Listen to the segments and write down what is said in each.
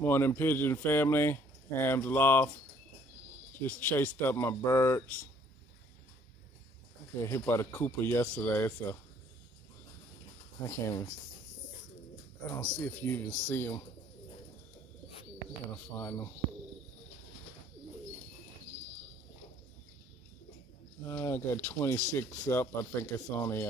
Morning, pigeon family. Ham's Loft. Just chased up my birds. I got hit by the Cooper yesterday, so I can't even. I don't see if you even see them. I gotta find them. I got 26 up. I think it's only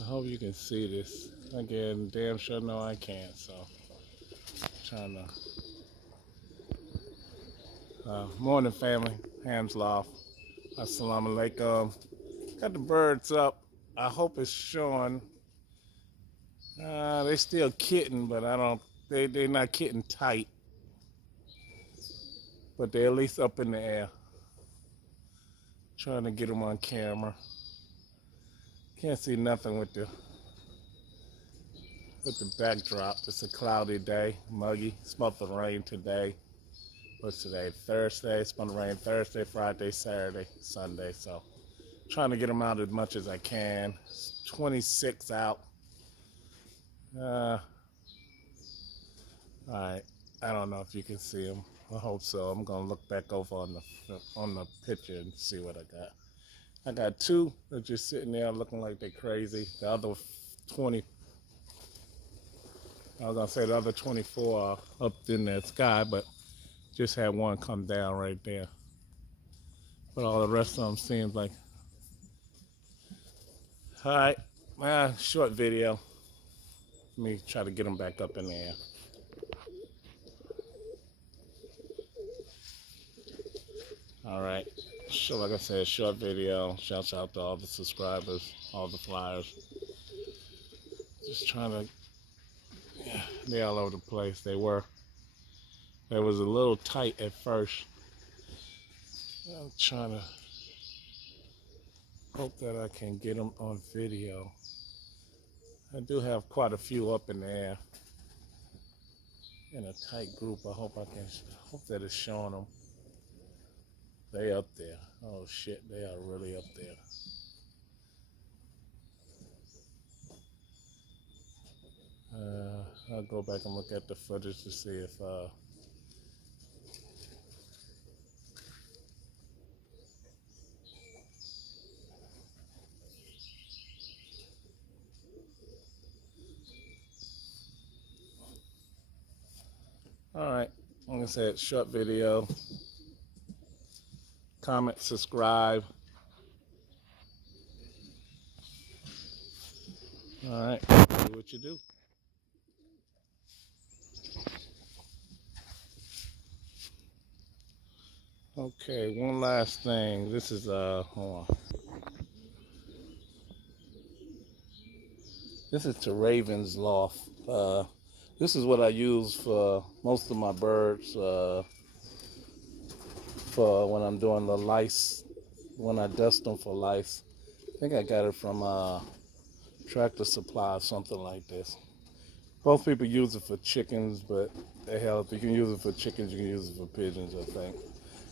I hope you can see this. Again, damn sure no I can't. So trying to. Morning, family. Ham's Loft. Assalamu alaikum. Got the birds up. I hope it's showing. They still kitten, but I don't. They're not kitten tight, but they're at least up in the air. Trying to get them on camera. Can't see nothing with the backdrop. It's a cloudy day, muggy. It's supposed to rain today. What's today? Thursday. It's supposed to rain Thursday, Friday, Saturday, Sunday. So trying to get them out as much as I can. It's 26 out. All right. I don't know if you can see them. I hope so. I'm gonna look back over on the picture and see what I got. I got two that just sitting there looking like they're crazy. The other 20, I was gonna say the other 24 are up in the sky, but just had one come down right there. But all the rest of them seems like. All right, short video. Let me try to get them back up in the air. All right, so like I said, short video. Shouts out to all the subscribers, all the flyers. Just trying to, yeah, they're all over the place. They was a little tight at first. I'm trying to hope that I can get them on video. I do have quite a few up in the air in a tight group. I hope that it's showing them. They up there. Oh shit, they are really up there. I'll go back and look at the footage to see if all right, like I said, short video. Comment, subscribe. All right, do what you do. Okay, one last thing. This is hold on. This is to Raven's Loft. This is what I use for most of my birds. For when I'm doing the lice, when I dust them for lice. I think I got it from Tractor Supply or something like this. Most people use it for chickens, but hell, if you can use it for chickens, you can use it for pigeons, I think.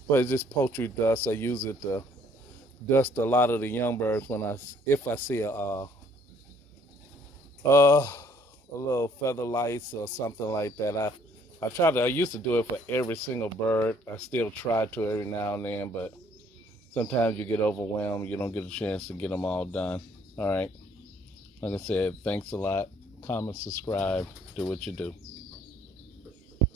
But it's just poultry dust. I use it to dust a lot of the young birds if I see a little feather lice or something like that. I used to do it for every single bird. I still try to every now and then, but sometimes you get overwhelmed. You don't get a chance to get them all done. All right. Like I said, thanks a lot. Comment, subscribe, do what you do.